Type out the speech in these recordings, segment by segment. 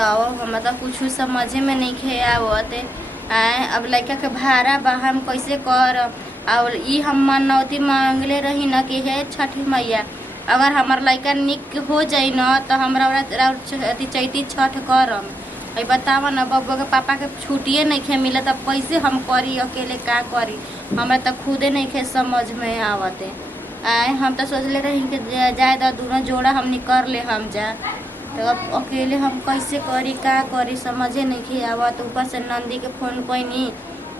बताओ हमें तो कुछ समझे में नहीं खे आवत। अब लड़का के भाड़ा बा हम कैसे करब। और ई हम मनौती मांगले रही न कि हे छठी मैया अगर हमार लड़का निक हो जाई न तो हमरा अथी चैती छठ करम। अभी बताव न बबुआ के पापा के छुट्टिए नहीं खे मिलत अब कैसे हम करी अकेले का करी हमरा तो खुदे नहीं खे समझ में आवते। हम तो सोचले रही कि जाए तो दोनों जोड़ा हमनी कर ले हम जा तो अब अकेले हम कैसे करी का करी समझे नहीं खे आवत। ऊपर से नंदी के फोन कैनी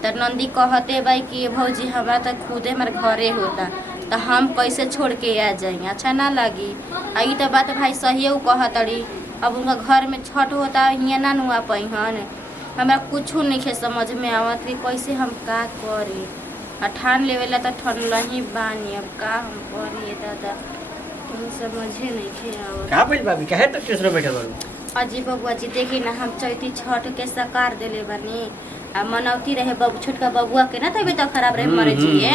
तो नंदी कहते भाई कि भौजी हमारा तो खुदे हमारे घरे होता तो हम कैसे छोड़ के आ जाएंगे अच्छा ना लगी। आई तो बात भाई सही है कहतड़ी अब उनका घर में छठ होता हियाँ ना नुआ पैहन हमरा कुछ नहीं खे समझ में आवत कि कैसे हम का करी। ठान लेवेला तो ठनला ही बानी अब का हम करी दादा समझे नहीं खे आवत। का भइल भाभी काहे तक केसरो बैठल बारू? अजी बबुआ जी देखी ना हम चैती छठ के सकार देले बानी आ मनौती रहे छोटका बबुआ के ना तबियत खराब रहे मरे जिए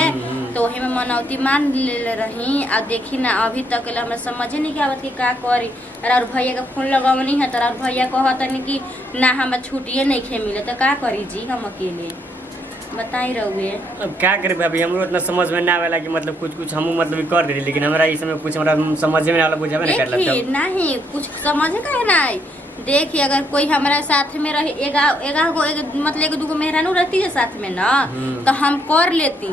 तो वही में मनौती मान ले रही। आ देखी ना अभी तक हमरा समझे नहीं कि आवत कि का करी। और भैया के फोन लगवनी है तो भैया कहतनी कि ना हमें छुट्टिए नहीं खे मिले तो का करी जी हम अकेले बताई रहुए। अब क्या करे भाभी हमरो इतना समझ में ना आवेला कि मतलब कुछ हम मतलब कर देली लेकिन हमरा इस समय कुछ हमरा समझ में आला बुझावे ना करला तब नहीं कुछ समझे का है ना। देखिए अगर कोई हमारा साथ में रहे मतलब एक दूगो मेहरानू रहती है साथ में ना तो हम कर लेती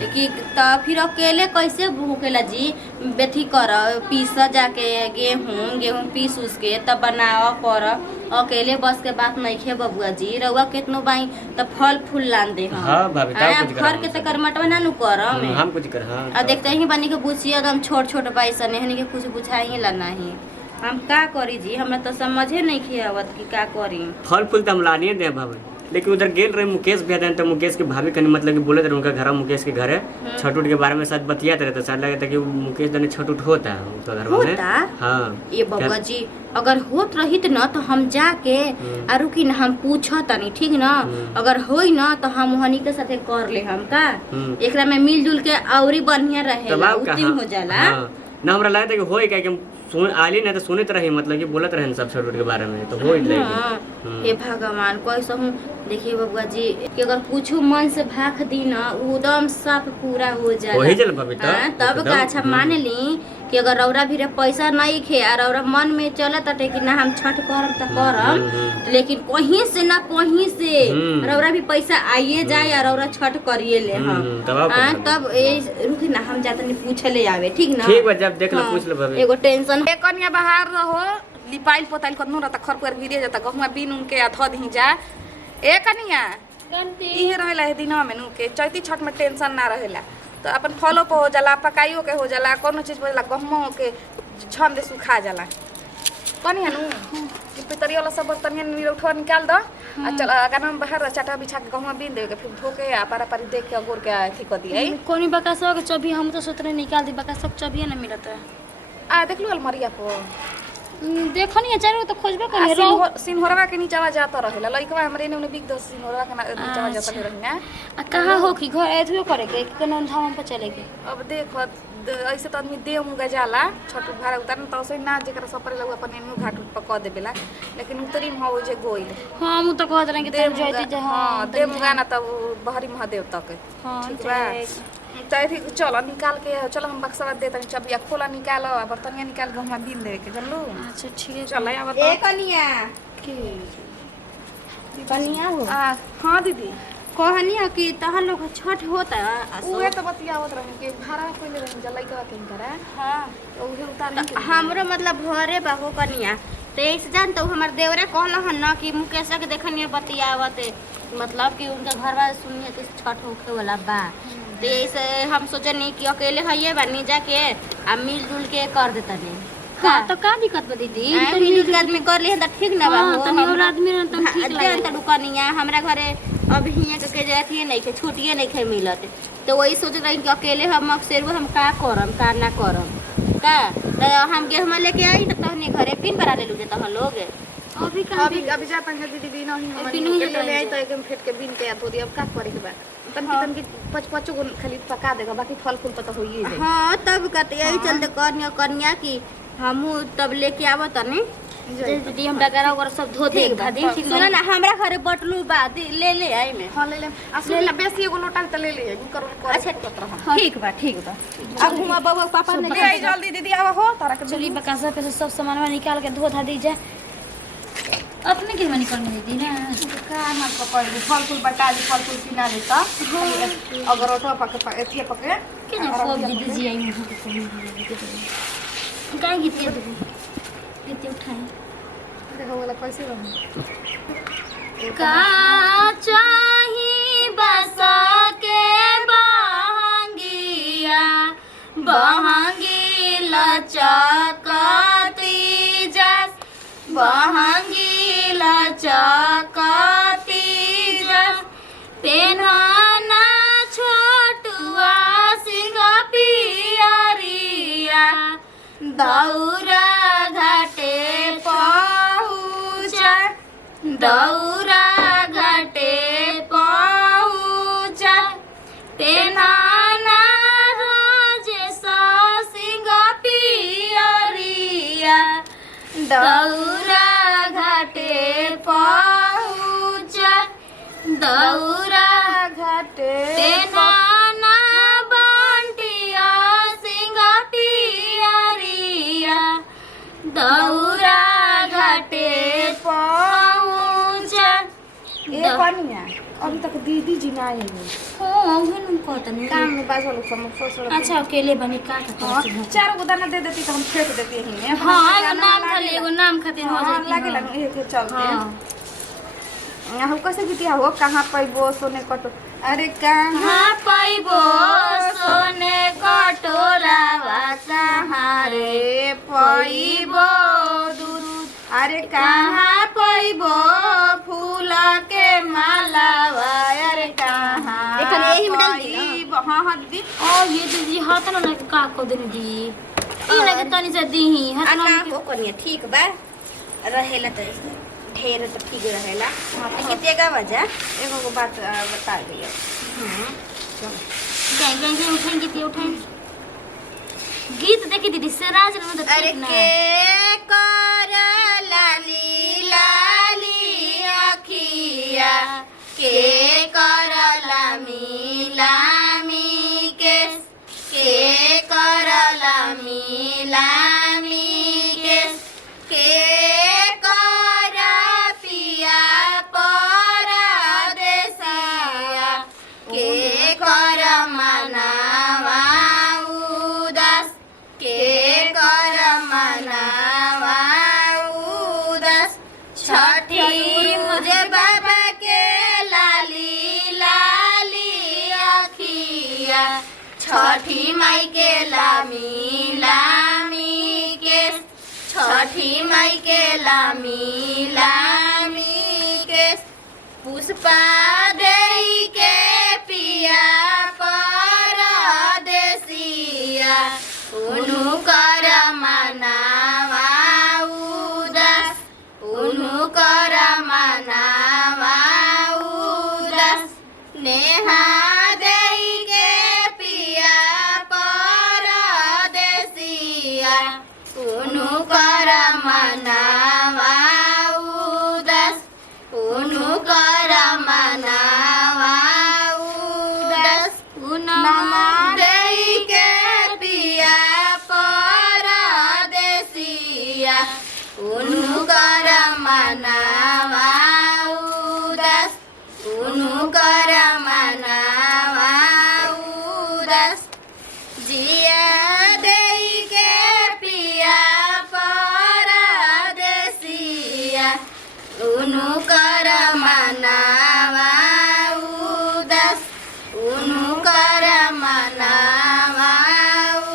लेकिन तो फिर अकेले कैसे भूखेला जी बेथी कर पीस जाके गेहूँ पीस उस के तब बनाव कर अकेले बस के बात नहीं खे बबुआ जी रउआ केतनो बाई तो फल फूल लान दे हां भाभी घर के तो करमटवा ना नु करम हम कुछ कर हां आ देखते ही बनी के बुझिए एकदम छोट बाई सने हनी के कुछ बुझाई ला नहीं हम का करी जी हमरा तो समझे नहीं खे आवत कि का करी। फल फूल तो हम लानिए दे भाभी लेकिन उधर गेल रहे मुकेश भैया तो मुकेश के भाभी कने मतलब कि बोले थे उनका घर मुकेश के घर है छठ उठ के बारे में शायद बतियाते रहते शायद लगा था कि मुकेश दने छठ उठ होता है उसका घर में हाँ ये बबुआ जी अगर होत रही न तो हम जाके आरु की न हम पूछतनी ठीक न अगर होई न तो हम हनी के साथे कर ले हम का एकरा में मिलजुल के औरी बढ़िया रहे उतिम हो जाला ना हमरा लगा था कि होई का कि सुन आली ना तो सुनत रही मतलब कि बोलत रहे सब छठ के बारे में तो हो हे भगवान कैसे हूँ देखिए बबुआ जी कि अगर कुछ मन से भाग दी ना एकदम सब पूरा हो जाए वही चल भाभी तब का अच्छा मान ली कि अगर रौरा भी पैसा नहीं खे और रौरा मन में चलत अटे कि ना हम छठ करम तो करम लेकिन कहीं से ना कहीं से रौरा भी पैसा आइए जाए और रौरा छठ करिए ले हम तब रुकी ना हम जाते नहीं पूछ ले आवे ठीक ना ठीक बा जब देख लो पूछ ले भाभी एगो टेंशन कनिया बाहर रहो लिपाइल पोताइल कनो रहता खर पर गिरे जाता गहुमा बिन उनके अथ दी जा ए कनिया इहे रहेला है दिनवा में के चैती छठ में टेंशन ना रहेला तो अपन फलो पे हो जाला पकाइयो के हो जाला कोनो चीज पे जाला गहुमो के छम दे सुखा जाला कनिया नु कि पितरी वाला सब बर्तनिया निरौठवा निकाल दो आ चल अगर हम बाहर चाटा बिछा के गहुमा बिन दे के फिर धो के आ पारा पारी देख के गोर के अथी कर दिए कोनी बकासवा के चबी हम तो सोचने निकाल दी बकासवा के चबी ना मिलत आ देख लो अलमारिया पर देखनी चारो तो खोजबे करे सिनहोरवा के नीचवा जाता रहेला लइकवा हमरे ने बिग दस सिनहोरवा के नीचवा जाता रही ना आ कहां हो कि घर एथवे करे के कोनो धाम पे चले के अब देख ऐसे तो आदमी देव मुगा जाला छठ भाड़ा उतारन तो से ना जेकरा सपरे लग अपन एनु घाट पर क देबेला लेकिन उतरी में हो जे गोइल हां हम तो कहत रहे कि देव जयती जे हां देव मुगा ना तब बहरी महादेव तक ठीक बा तैरी चलो निकाल के चलो हम बक्सा दे तनी चबिया खोला निकालो बर्तनिया निकाल के हम बिन देवे के जानलू अच्छा ठीक है चल आवा ए कनिया की कनिया हो हां दीदी कहनिया कि तहन लोग छठ होता उहे तो बतियावत रहे के भाड़ा कोइले रहे जलाई का के करे हां तो उहे उतार हमरो मतलब घरे बाहो कनिया तेईस जान तो हमार देवरे कहला हन ना कि मुकेश के देखनिया बतियावत मतलब कि उनका घर वाले सुनिए कि छठ होखे वाला बा तो ऐसे हम सोचनी कि अकेले हइए बानी जाके आ मिलजुल के कर देता नहीं हां तो का दिक्कत बा दीदी मिलजुल के आदमी कर ले त ठीक ना बा हो और आदमी न त ठीक लागे त दुकानिया हमरा घरे अब हिया के जाती नहीं के छुट्टिए नहीं खे मिलत तो वही सोच रही कि अकेले हम अक्सर हम का करम का ना करम का तो हम गेहूं लेके आई त तहनी घरे पिन करा ले लुजे तहन लोग अभी जाता है दीदी बिन नहीं हम ले आई तो एकदम फेट के बिन के धो दिया अब का करे के बा तन की पाँच गो खाली पका देगा बाकी फल फूल पता होइए जाए हां तब कहते यही चलते कन्या की हमहू तब लेके आवत नहीं दीदी हम डगरा वगैरह सब धो दे दादी ठीक सुना ना हमरा घरे बटलू बा ले ले आई में हां ले ले असले ले बेसी एगो लोटा त ले ले कर अच्छा ठीक बा अब हुआ बाबू पापा ने ले आई जल्दी दीदी आवा हो तारा के चली बकासा पे से सब सामान निकाल के धो धा दीजिए अपने के मनी करने दीदी ना का हम पकड़ ली फल फूल बटा ली फल फूल किना ले त अगर ऑटो पके एतिए पके के ना सब दीदी जी आई मुझे काहे गीत गीत उठाई देखो वाला कैसे बन का चाही बसा के बहंगी लचकती जस बहंगी लचकती जस पेनहाना छोटुआ सिंह पियरिया दौरा घाटे पहुँचा दौरा घाटे पहुँचा पेनहाना दौरा घाटे पहुँचा दौरा घाटे नाना बंटिया सिंह पियरिया दौरा घाटे पहुँचा ए कनिया अभी तक दीदी जी ना आई है हो हम कहत नहीं काम में बाजल सब सोच अच्छा अकेले बनी का चार गो दाना दे देती तो हम फेंक देती ही में हां एगो नाम खाली एगो नाम खातिर हो जाती लागेला ये के चलते हम कैसे बिटिया हो कहां पैबो सोने कटो अरे कहां पैबो सोने कटोरावा कहां रे पैबो दूध अरे कहां पैबो फूल के मालावा अरे कहां एखन एही में डाल दी हां हां दीदी ओ ये दीदी हाथ ना का को देनी दी ई लगे तनी से दीही हाथ ना हो कनिया ठीक बा रहेला त ढेर त ठीक रहेला किते का वजह एगो को बात बता दियो गए गए उठाएंगे ते उठाएंगे गीत देखी दीदी सिराज में तो अरे ठीक ना के कर लाली लाली अखिया के कर लामी लामी के कर लामी लामी के कर पिया परदेसिया के कर मनावा उदास के कर मनावा उदास छठी मुझे बाबा के लाली लाली अखिया छठी माई के लामी लामी के छठी माई के लामी लामी के पुष्पा देई के पिया परदेसिया उनु कर मनावा उदास उनु कर मनावा उदास नेहा देई के पिया परदेसिया उनु कर मनावा उदास उनु कर मनावा उदास उनमा देई के पिया परदेसिया उनु कर मनावा उदास उनु कर मनावा उदास जिया देई के पिया परदेसिया उनु कर मनावा उदास उनु कर मनावा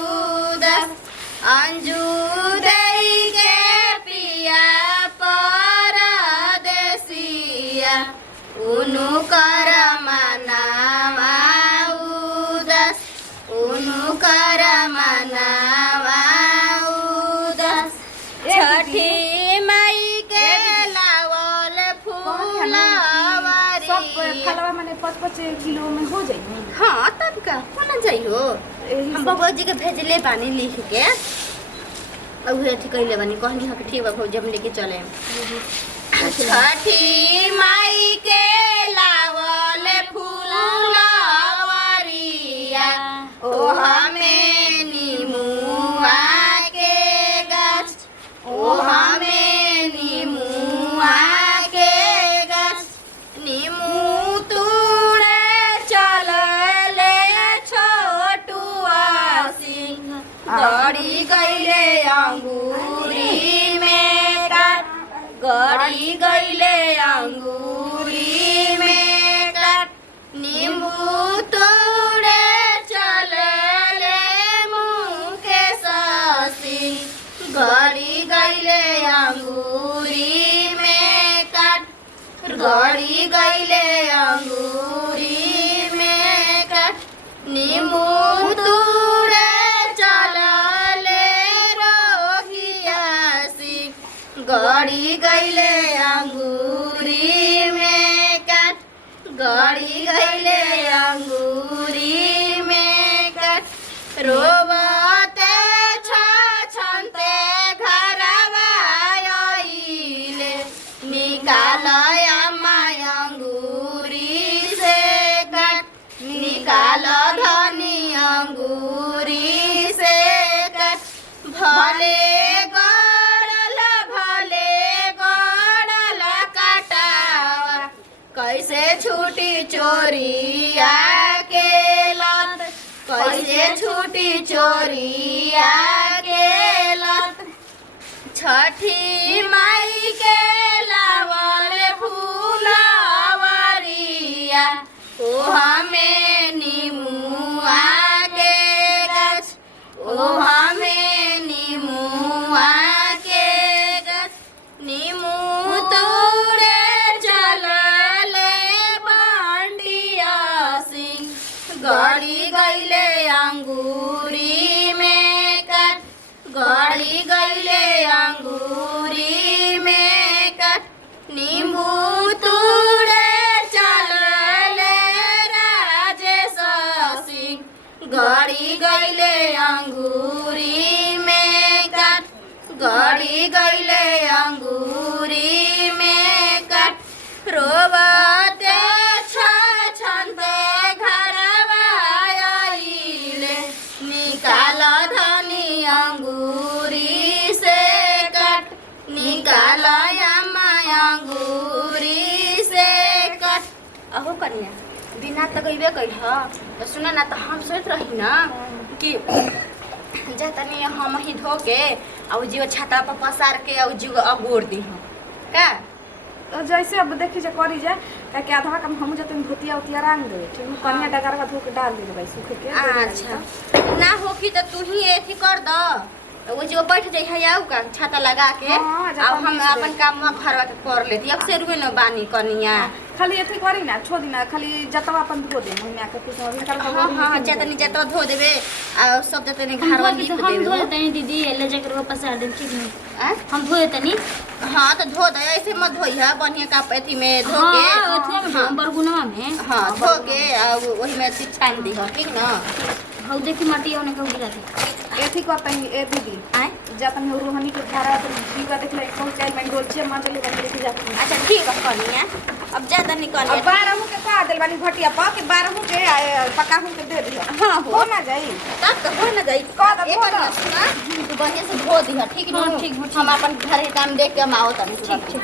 उदास अंजू देई के पिया परदेसिया उनु कर मनावा उदास उनु कर मनावा उदास छठी माई के लावल फूलवारी सब फलवा माने 5-5 किलो में हो जाई हाँ तब का होना चाहिए हम बाबा जी के भेजले पानी लिख के अब उहे अथी कइले बानी कहनी ह कि ठीक बा भौजी हम लेके चले छठी माई के लावल फूलवरिया ओ हमें नीमुआ के गाछ ओ हमें नीमुआ के गाछ नीमू तूड़े चलले छोटुआ सिंह गड़ी गइले अंगूरी में काट गड़ी गइले अंगूरी में काट नींबू तोड़े चलले मुकेश सिंह गड़ी गइले अंगूरी में काट गड़ी गइले अंगूरी में काट नींबू तोड़े चलले रोहिया सिंह गड़ी गइले अंगूरी में काट गड़ी गइले अंगूरी में काट रोबते छछनते घरवा आइले निकाल अम्मा अंगूरी से काट निकाल धनी अंगूरी से काट भले कैसे छूटी चोरिया के लत कैसे छूटी चोरिया के लत छठी माई के लावल फूलवरिया ओ हमें नीमुआ के गाछ ओ हमें नीमुआ के गाछ नीमू तोड़े गड़ी गइले अंगूरी में काट गड़ी गइले अंगूरी में काट नींबू तोड़े चलले राजेश सिंह गड़ी गइले अंगूरी में काट गड़ी गइले अंगूरी में काट रोबते छछनते निकाल धनी अंगूरी से काट निकाल अम्मा अंगूरी से काट अहो कन्या बिना तो गइबे कइल ह तो सुने ना तो हम सोच रही ना कि जा तनी हम ही धो के और जीव छाता पर पसार के और जीव अगोर दी का तो जैसे अब देखी जा करी जा कि आधा काम हम जतन धोतिया उतिया रंग दे ठीक कन्या डगर का धो के डाल दे भाई सूखे के अच्छा ना हो कि तो तू ही एथी कर द वो जो बैठ जाई है आउ का छाता लगा के अब हम अपन काम घरवा के कर लेती अब से रुए न बानी कनिया खाली एथी करी ना छोड़ दिना खाली जतवा अपन धो दे हम आके कुछ अभी कर हां जतनी जतवा धो देबे आ सब जतनी घरवा लीप देबे हम धो देतनी दीदी ले जाकर वो पसार दे ठीक है हम धो देतनी हां तो धो दे ऐसे मत धोइहा बढ़िया का एथी में धो के हां बरगुनवा में हां धो के ओही में अच्छी छान दी हो ठीक ना हौ देखी माटी ओने के गिरा दे एथी करतनी ए दीदी आय जतन रोहनी के धारा तो जीवा देखले कौन चाय में गोल छे मां चले बंद लेके जाती अच्छा ठीक है कनिया अब ज्यादा निकल अब 12 के का देल बानी भटिया पा के 12 के पका हूं के दे दियो हां हो ना जाई तब तो हो ना जाई का द एक ना सुना तू बढ़िया से धो दी ठीक ना ठीक हम अपन घर के काम देख के हम आओ तनी ठीक